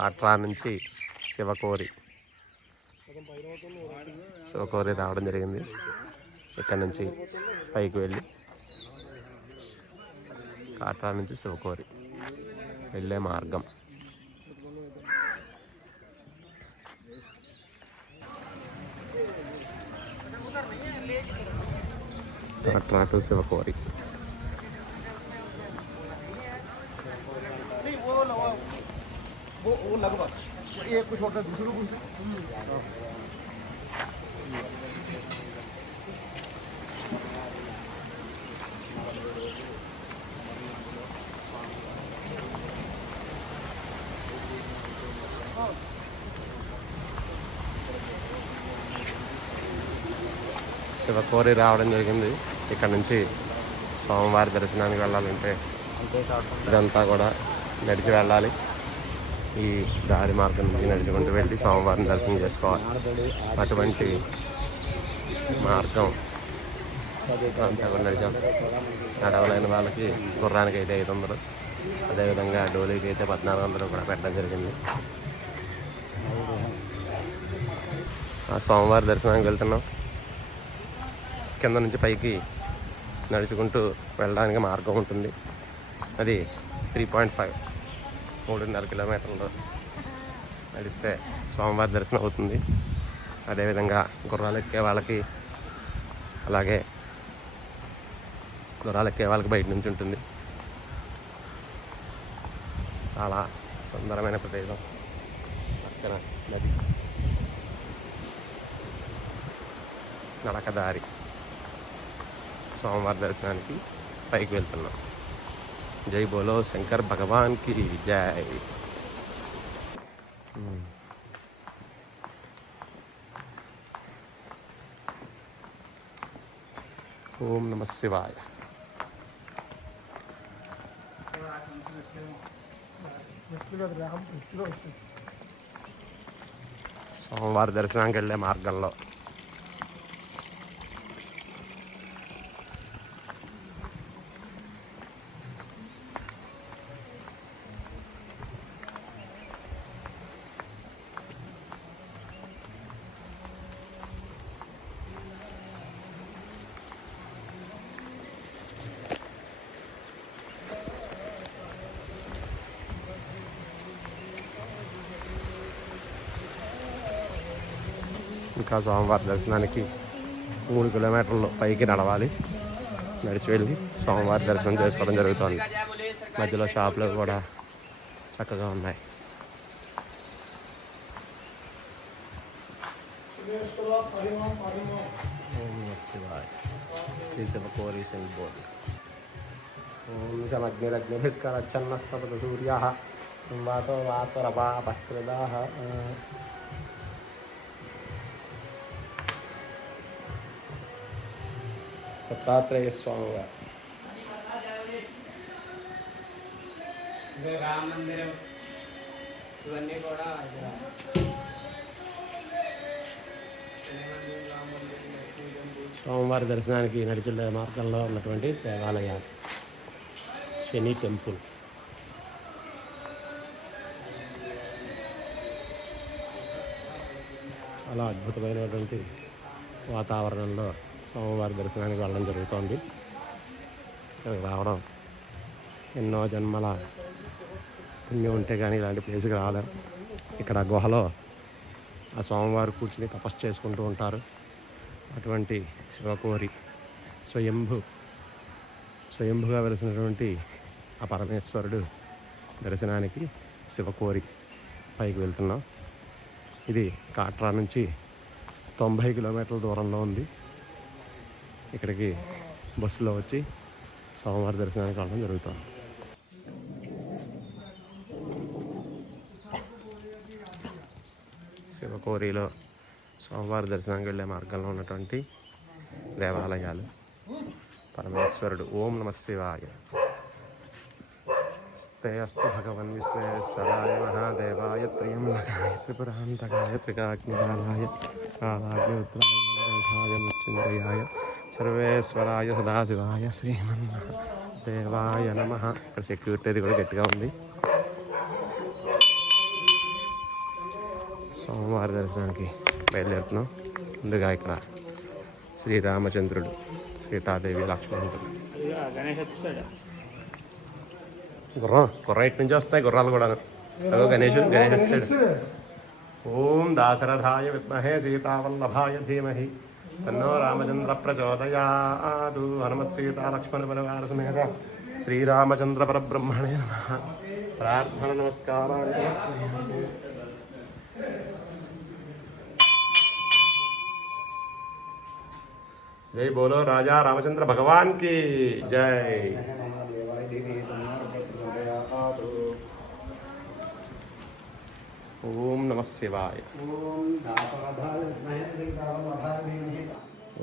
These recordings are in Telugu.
కాట్రా నుంచి శివకోరి రావడం జరిగింది. ఇక్కడ నుంచి పైకి వెళ్ళి కాట్రా నుంచి శివకోరి వెళ్ళే మార్గం. కాట్రా టు శివకోరి. శివకోరి రావడం జరిగింది. ఇక్కడ నుంచి స్వామివారి దర్శనానికి వెళ్ళాలంటే ఇదంతా కూడా నడిచి వెళ్ళాలి. ఈ దారి మార్గం నుంచి నడుచుకుంటూ వెళ్ళి స్వామివారిని దర్శనం చేసుకోవాలి. అటువంటి మార్గం అంతా కూడా నడిచాం. నడవలేని వాళ్ళకి గుర్రానికి అయితే 500, అదేవిధంగా డోలీకి అయితే 1400 కూడా పెట్టడం జరిగింది. ఆ స్వామివారి దర్శనానికి వెళ్తున్నాం. కింద నుంచి పైకి నడుచుకుంటూ వెళ్ళడానికి మార్గం ఉంటుంది. అది 3.5 3.5 కిలోమీటర్లు నడిస్తే స్వామివారి దర్శనం అవుతుంది. అదేవిధంగా గుర్రాలు ఎక్కే వాళ్ళకి, అలాగే గుర్రాలు ఎక్కే వాళ్ళకి బయట నుంచి ఉంటుంది. చాలా సుందరమైన ప్రదేశం. పక్కన నది, నడకదారి. స్వామివారి దర్శనానికి పైకి వెళ్తున్నాం. జై బోలో శంకర్ భగవాన్ కి జై. ఓం నమ శివాయ. స్వామివారి దర్శనానికి వెళ్ళే మార్గంలో ఇంకా స్వామివారి దర్శనానికి 3 కిలోమీటర్లు పైకి నడవాలి. నడిచి వెళ్ళి స్వామివారి దర్శనం చేసుకోవడం జరుగుతుంది. మధ్యలో షాపులు కూడా చక్కగా ఉన్నాయి. శివకోరి బోర్డు. ఓం శమగ్నిరగ్నిభిస్కరచ్చన్నస్తపద సూర్యః వాతో వాతరపాపస్కృదాః. దత్తాత్రేయ స్వామి వారు. స్వామివారి దర్శనానికి నడిచెళ్ళే మార్గంలో ఉన్నటువంటి దేవాలయాలు. శని టెంపుల్. అలా అద్భుతమైనటువంటి వాతావరణంలో స్వామివారి దర్శనానికి వెళ్ళడం జరుగుతోంది. ఇక్కడికి రావడం ఎన్నో జన్మల పుణ్యం ఉంటే కానీ ఇలాంటి ప్లేస్కి రాలేం. ఇక్కడ గుహలో ఆ స్వామివారు కూర్చుని తపస్సు చేసుకుంటూ ఉంటారు. అటువంటి శివకోరి స్వయంభుగా వెలిసినటువంటి ఆ పరమేశ్వరుడు దర్శనానికి శివకోరి పైకి వెళ్తున్నాం. ఇది కాట్రా నుంచి 90 కిలోమీటర్ల దూరంలో ఉంది. ఇక్కడికి బస్సులో వచ్చి స్వామివారి దర్శనానికి వెళ్ళడం జరుగుతుంది. శివకోరిలో స్వామివారి దర్శనానికి వెళ్ళే మార్గంలో ఉన్నటువంటి దేవాలయాలు. పరమేశ్వరుడు. ఓం నమ శివాయ. స్తే అస్తు భగవన్ విశ్వేశ్వరాయ మహాదేవాయ త్ర్యంబకాయ త్రిపురాంతకాయ త్రికాగ్నికాలాయ కాలాగ్నిరుద్రాయ మృత్యుంజయాయ సర్వేశ్వరాయ సదాశివాయ శ్రీమన్మహాదేవాయ నమః. ఇక్కడ సెక్యూరిటీ కూడా గట్టిగా ఉంది. స్వామివారి దర్శనానికి బయలుదేరుతున్నాం. ముందుగా ఇక్కడ శ్రీరామచంద్రుడు, సీతాదేవి, లక్ష్మణుడు. గుర్రం ఇటు నుంచి వస్తాయి గుర్రాలు కూడా. అదో గణేష్. ఓం దాశరథాయ విద్మహే సీతావల్లభాయ ధీమహి తన్నో రామచంద్ర ప్రచోదయాదు. హనుమత్ సీతా లక్ష్మణ పరివార సమేత శ్రీరామచంద్ర పరబ్రహ్మణే నమః. ప్రార్థన నమస్కారాలు. జై బోలో రాజా రామచంద్ర భగవాన్ కి జై. ఓం నమః శివాయ.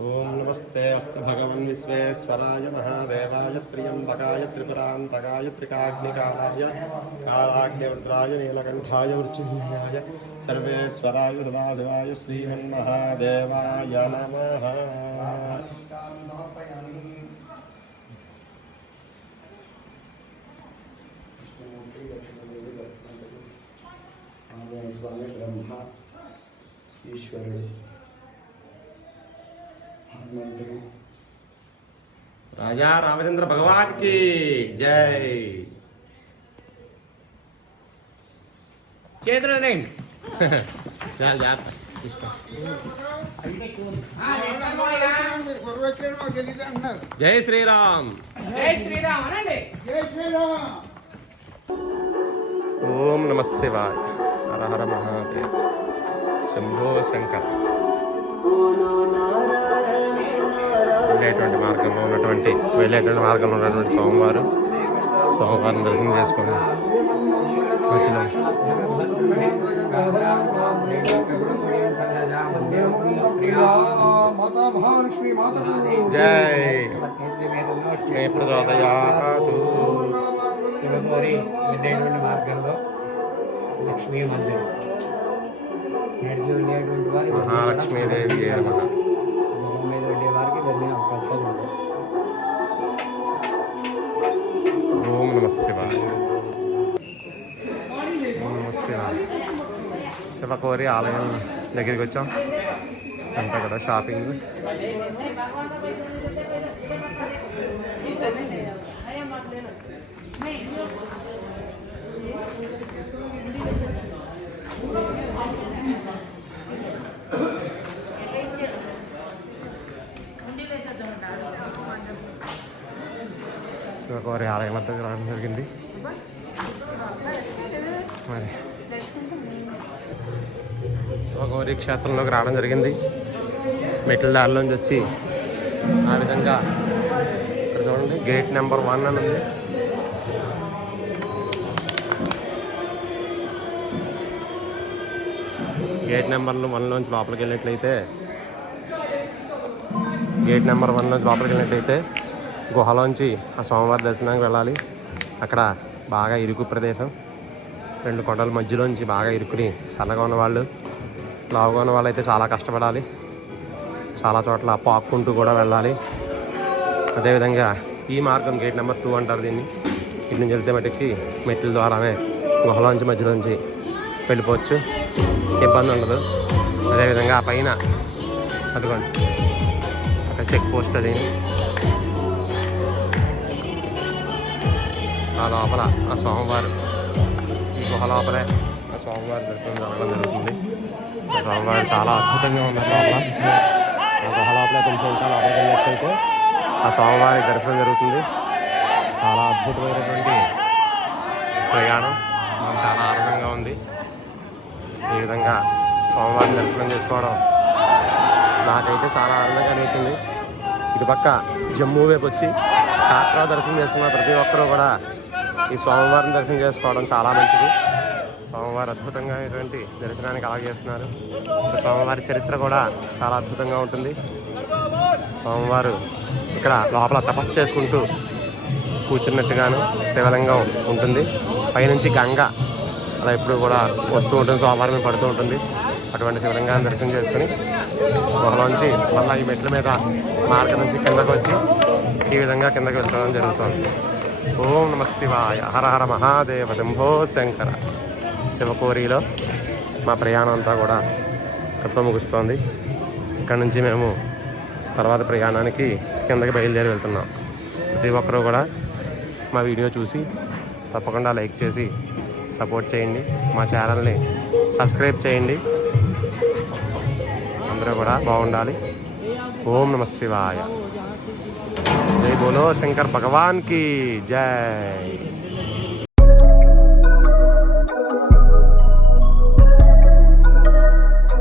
ఓం నమస్తే అస్తు భగవన్ విశ్వేశ్వరాయ మహాదేవాయ త్ర్యంబకాయ త్రిపురాంతకాయ త్రికాగ్నికాలాయ కాలాగ్నిరుద్రాయ నీలకంఠాయ మృత్యుంజయాయ సర్వేశ్వరాయ సదాశివాయ శ్రీమన్మహాదేవాయ నమః. స్వామి బ్రహ్మ ఈశ్వరుడు హనుమంతుడు రాజా రామచంద్ర భగవాన్ కి జై. జై శ్రీరామ్. ఓం నమ శివాయ. హర హర మహాదేవ్. శంభో శంకర. వెళ్ళేటువంటి మార్గంలో ఉన్నటువంటి స్వామివారిని దర్శనం చేసుకొని మధ్యలో జై మే ప్రచోదయాతు. శివగౌరి వెళ్ళేటువంటి మార్గంలో లక్ష్మీ మందిరం నడిచి వెళ్ళేటువంటి వారి మహాలక్ష్మీదేవి గుర్రం మీద వెళ్ళే వారికి వెళ్ళే అవకాశాలు ఉంటాయి. ఓం నమ శివాయ. ఓం నమ శివాయ. శివకోరి ఆలయం దగ్గరికి వచ్చాం. అంతా కూడా షాపింగ్. శివకోరి ఆలయం వద్దకు రావడం జరిగింది. మరి శివగౌరి క్షేత్రంలోకి రావడం జరిగింది. మెట్ల దారిలోంచి వచ్చి ఆ విధంగా ఇక్కడ చూడండి గేట్ నెంబర్ 1 అని ఉంది. గేట్ నెంబర్ 1 లోపలికి వెళ్ళినట్లయితే గుహలోంచి ఆ స్వామివారి దర్శనానికి వెళ్ళాలి. అక్కడ బాగా ఇరుకు ప్రదేశం. 2 కొండల మధ్యలోంచి బాగా ఇరుకుని సన్నగా ఉన్నవాళ్ళు, లావుగా ఉన్న వాళ్ళు అయితే చాలా కష్టపడాలి. చాలా చోట్ల పాక్కుంటూ కూడా వెళ్ళాలి. అదేవిధంగా ఈ మార్గం గేట్ నెంబర్ 2 అంటారు దీన్ని. ఇటు నుంచి వెళ్తే మటుకి మెట్ల ద్వారానే గుహలోంచి మధ్యలోంచి వెళ్ళిపోవచ్చు, ఇబ్బంది ఉండదు. అదేవిధంగా ఆ పైన అదిగోండి అక్కడ చెక్ పోస్ట్ అది. ఆ లోపల ఆ స్వామివారు గుహ లోపలే ఆ స్వామివారి దర్శనం జరగడం జరుగుతుంది. స్వామివారు చాలా అద్భుతంగా ఉన్నారు లోపల. ఆ గుహ లోపల కొంచెం ఇంకా లోపలికి వెళ్ళినట్లయితే ఆ స్వామివారి దర్శనం జరుగుతుంది. చాలా అద్భుతమైనటువంటి ప్రయాణం. చాలా ఆనందంగా ఉంది. ఈ విధంగా స్వామివారిని దర్శనం చేసుకోవడం నాకైతే చాలా ఆనందంగా అనిపించింది. ఇటుపక్క జమ్మూ వైపు వచ్చి కాట్రా దర్శనం చేసుకున్న ప్రతి ఒక్కరూ కూడా ఈ స్వామివారిని దర్శనం చేసుకోవడం చాలా మంచిది. స్వామివారు అద్భుతంగా దర్శనానికి అలాగే చేస్తున్నారు. స్వామివారి చరిత్ర కూడా చాలా అద్భుతంగా ఉంటుంది. స్వామివారు ఇక్కడ లోపల తపస్సు చేసుకుంటూ కూర్చున్నట్టుగాను శివలింగం ఉంటుంది. పైనుంచి గంగ అలా ఎప్పుడు కూడా వస్తూ ఉంటుంది, స్వామివారి మీద పడుతూ ఉంటుంది. అటువంటి శివలింగాన్ని దర్శనం చేసుకుని గుహలోంచి మళ్ళీ ఈ మెట్ల మీద మార్గం నుంచి కిందకు వచ్చి ఈ విధంగా కిందకి వెళ్ళడం జరుగుతుంది. ఓం నమ శివాయ. హర హర మహాదేవ. శంభో శంకర. శివకోరిలో మా ప్రయాణం అంతా కూడా ఇక్కడితో ముగుస్తోంది. ఇక్కడ నుంచి మేము తర్వాత ప్రయాణానికి కిందకి బయలుదేరి వెళ్తున్నాం. ప్రతి ఒక్కరూ కూడా మా వీడియో చూసి తప్పకుండా లైక్ చేసి సపోర్ట్ చేయండి. మా ఛానల్ని సబ్స్క్రైబ్ చేయండి. అందరూ కూడా బాగుండాలి. ఓం నమః శివాయ. జై బోలో శంకర్ భగవాన్ की जय.